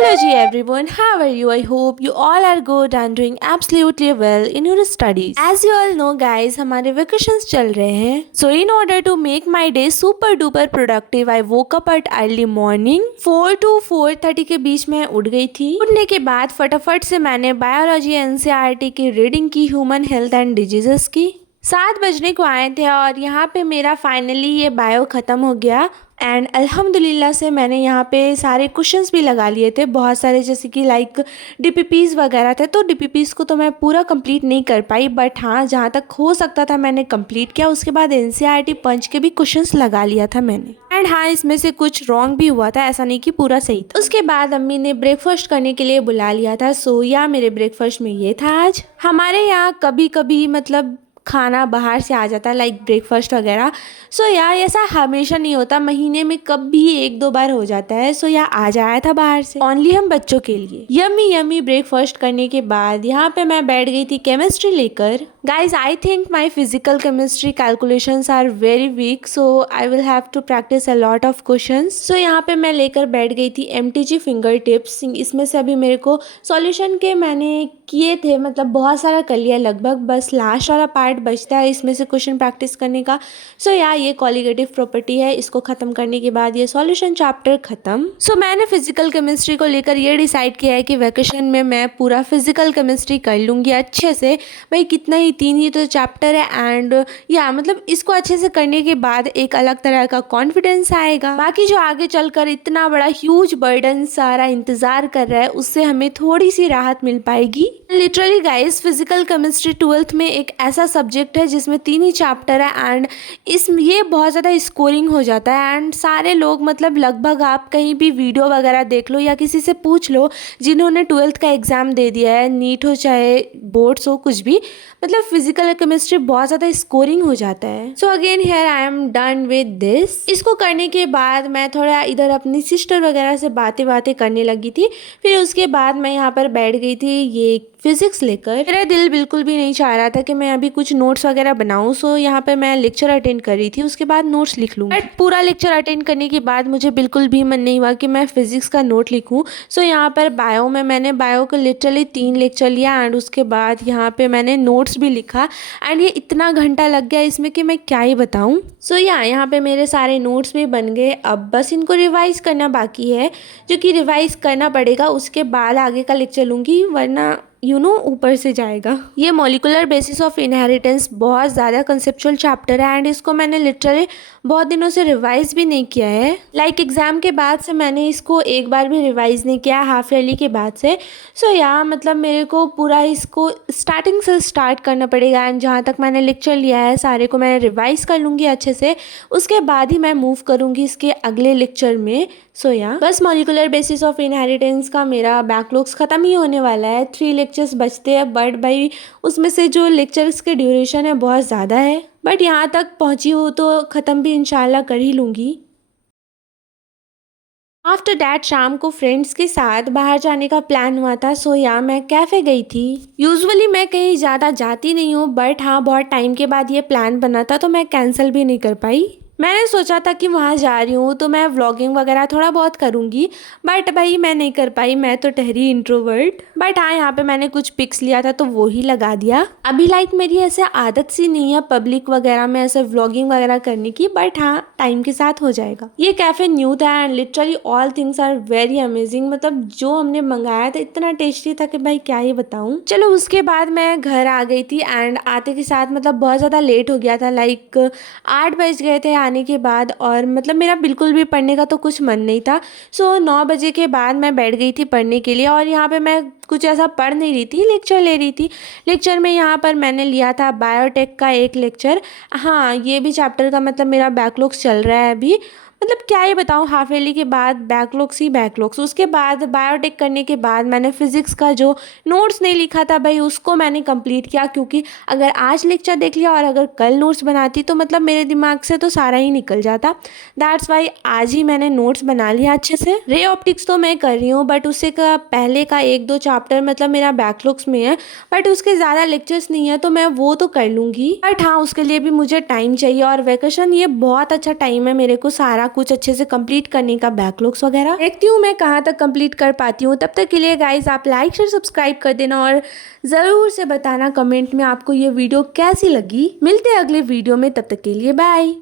Hello everyone, how are you? I hope you all are good and doing absolutely well in your studies. As you all know guys, हमारे vacations चल रहे हैं. So in order to make my day super duper productive, I woke up at early morning. 4 to 4:30 के बीच में उठ गई थी. उठने के बाद फटाफट से मैंने बायोलॉजी एनसीईआरटी की रीडिंग की, ह्यूमन हेल्थ एंड डिजीजेस की. 7 बजने को आए थे और यहाँ पे मेरा फाइनली ये बायो ख़त्म हो गया एंड अल्हम्दुलिल्लाह से मैंने यहाँ पे सारे क्वेश्चंस भी लगा लिए थे, बहुत सारे, जैसे कि लाइक डीपीपीज़ वगैरह थे. तो डीपीपीज़ को तो मैं पूरा कंप्लीट नहीं कर पाई, बट हाँ जहाँ तक हो सकता था मैंने कंप्लीट किया. उसके बाद एनसीईआरटी पंच के भी क्वेश्चंस लगा लिया था मैंने. एंड हाँ, इसमें से कुछ रॉन्ग भी हुआ था, ऐसा नहीं कि पूरा सही था. उसके बाद अम्मी ने ब्रेकफास्ट करने के लिए बुला लिया था. सो या मेरे ब्रेकफास्ट में ये था. आज हमारे यहाँ कभी कभी मतलब खाना बाहर से आ जाता है, लाइक ब्रेकफास्ट वगैरह. सो यार ऐसा हमेशा नहीं होता, महीने में कभी 1-2 बार हो जाता है. सो यार आज आया था बाहर से ओनली हम बच्चों के लिए. यम्मी यम्मी ब्रेकफास्ट करने के बाद यहाँ पे मैं बैठ गई थी केमिस्ट्री लेकर. Guys I think my physical chemistry calculations are very weak, so I will have to practise a lot of questions. सो यहाँ पे मैं लेकर बैठ गई थी एमटीजी फिंगर टिप्स. इसमें से अभी मेरे को सॉल्यूशन के मैंने किए थे, मतलब बहुत सारा कर लिया लगभग, बस लास्ट वाला पार्ट बचता है इसमें से क्वेश्चन प्रैक्टिस करने का. सो यार ये कॉलिगेटिव प्रॉपर्टी है, इसको ख़त्म करने के बाद ये सॉल्यूशन चैप्टर ख़त्म. सो मैंने फिजिकल केमिस्ट्री को लेकर ये डिसाइड किया है कि वैकेशन में मैं पूरा फिजिकल केमिस्ट्री कर लूँगी अच्छे से. भाई कितना ही 3 ही तो चैप्टर है एंड या मतलब इसको अच्छे से करने के बाद एक अलग तरह का कॉन्फिडेंस आएगा. बाकी जो आगे चलकर इतना बड़ा ह्यूज बर्डन सारा इंतज़ार कर रहा है, उससे हमें थोड़ी सी राहत मिल पाएगी. Literally guys, physical chemistry 12th में एक ऐसा सब्जेक्ट है जिसमें 3 ही चैप्टर है एंड ये बहुत ज़्यादा स्कोरिंग हो जाता है. एंड सारे लोग मतलब लगभग आप कहीं भी वीडियो वगैरह देख लो या किसी से पूछ लो जिन्होंने 12th का एग्ज़ाम दे दिया है, नीट हो चाहे बोर्ड्स हो कुछ भी, मतलब फिजिकल केमिस्ट्री बहुत ज़्यादा स्कोरिंग हो जाता है. So again here I am done with this. इसको करने के बाद मैं थोड़ा इधर अपनी सिस्टर वगैरह से बातें करने लगी थी. फिर उसके बाद मैं यहाँ पर बैठ गई थी ये फिजिक्स लेकर. मेरा दिल बिल्कुल भी नहीं चाह रहा था कि मैं अभी कुछ नोट्स वगैरह बनाऊं. सो यहाँ पे मैं लेक्चर अटेंड कर रही थी, उसके बाद नोट्स लिख लूँगी. बट पूरा लेक्चर अटेंड करने के बाद मुझे बिल्कुल भी मन नहीं हुआ कि मैं फिजिक्स का नोट लिखूँ. सो यहाँ पर बायो में मैंने बायो का लिटरली 3 लेक्चर लिया एंड उसके बाद यहाँ पे मैंने नोट्स भी लिखा. एंड ये इतना घंटा लग गया इसमें कि मैं क्या ही बताऊँ. सो यहाँ पे मेरे सारे नोट्स भी बन गए. अब बस इनको रिवाइज़ करना बाकी है, जो कि रिवाइज़ करना पड़ेगा, उसके बाद आगे का लेक्चर लूँगी, वरना ऊपर से जाएगा. ये मॉलिकुलर बेसिस ऑफ इनहेरिटेंस बहुत ज़्यादा कंसेप्चुअल चैप्टर है एंड इसको मैंने लिटरली बहुत दिनों से रिवाइज़ भी नहीं किया है. लाइक एग्ज़ाम के बाद से मैंने इसको एक बार भी रिवाइज़ नहीं किया, हाफ ईयरली के बाद से. सो मतलब मेरे को पूरा इसको स्टार्टिंग से स्टार्ट करना पड़ेगा एंड जहाँ तक मैंने लेक्चर लिया है सारे को मैं रिवाइज़ कर लूँगी अच्छे से, उसके बाद ही मैं मूव करूँगी इसके अगले लेक्चर में. सो बस मॉलिकुलर बेसिस ऑफ इनहेरिटेंस का मेरा बैकलॉग्स ख़त्म ही होने वाला है. 3 लेक्चर्स बचते हैं, बट भाई उसमें से जो लेक्चर्स के ड्यूरेशन है बहुत ज़्यादा है, बट यहाँ तक पहुँची हूँ तो ख़त्म भी इंशाल्लाह कर ही लूँगी. आफ्टर डैट शाम को फ्रेंड्स के साथ बाहर जाने का प्लान हुआ था. सो मैं कैफ़े गई थी. यूजुअली मैं कहीं ज़्यादा जाती नहीं हूँ, बट हाँ बहुत टाइम के बाद ये प्लान बना था तो मैं कैंसिल भी नहीं कर पाई. मैंने सोचा था कि वहाँ जा रही हूँ तो मैं व्लॉगिंग वगैरह थोड़ा बहुत करूँगी, बट भाई मैं नहीं कर पाई, मैं तो ठहरी इंट्रोवर्ट. बट हाँ यहाँ पे मैंने कुछ पिक्स लिया था तो वो ही लगा दिया. अभी लाइक मेरी ऐसे आदत सी नहीं है पब्लिक वगैरह में ऐसे व्लॉगिंग वगैरह करने की, बट हाँ टाइम के साथ हो जाएगा. ये कैफ़े न्यू था and literally all things are very amazing. मतलब जो हमने मंगाया था इतना टेस्टी था कि भाई क्या ही बताऊँ. चलो उसके बाद मैं घर आ गई थी एंड आते के साथ मतलब बहुत ज़्यादा लेट हो गया था, लाइक 8 बज गए थे आने के बाद, और मतलब मेरा बिल्कुल भी पढ़ने का तो कुछ मन नहीं था. सो 9 बजे के बाद मैं बैठ गई थी पढ़ने के लिए और यहाँ पे मैं कुछ ऐसा पढ़ नहीं रही थी, लेक्चर ले रही थी. लेक्चर में यहाँ पर मैंने लिया था बायोटेक का एक लेक्चर. हाँ ये भी चैप्टर का मतलब मेरा बैकलॉग्स चल रहा है अभी, मतलब क्या ही बताऊँ, हाफ ईयरली के बाद बैकलॉग्स ही बैकलॉग्स. उसके बाद बायोटेक करने के बाद मैंने फिज़िक्स का जो नोट्स नहीं लिखा था भाई उसको मैंने कंप्लीट किया, क्योंकि अगर आज लेक्चर देख लिया और अगर कल नोट्स बनाती तो मतलब मेरे दिमाग से तो सारा ही निकल जाता. दैट्स वाई आज ही मैंने नोट्स बना लिया अच्छे से. रे ऑप्टिक्स तो मैं कर रही हूँ, बट उससे का पहले का 1-2 चैप्टर मतलब मेरा बैकलॉग्स में है, बट उसके ज़्यादा लेक्चर्स नहीं है तो मैं वो तो कर लूँगी. बट हाँ उसके लिए भी मुझे टाइम चाहिए और वैकेशन ये बहुत अच्छा टाइम है मेरे को सारा कुछ अच्छे से कंप्लीट करने का बैकलॉग्स वगैरह। देखती हूँ मैं कहाँ तक कंप्लीट कर पाती हूँ। तब तक के लिए गाइज आप लाइक शेयर सब्सक्राइब कर देना और ज़रूर से बताना कमेंट में आपको ये वीडियो कैसी लगी। मिलते हैं अगले वीडियो में, तब तक के लिए बाय।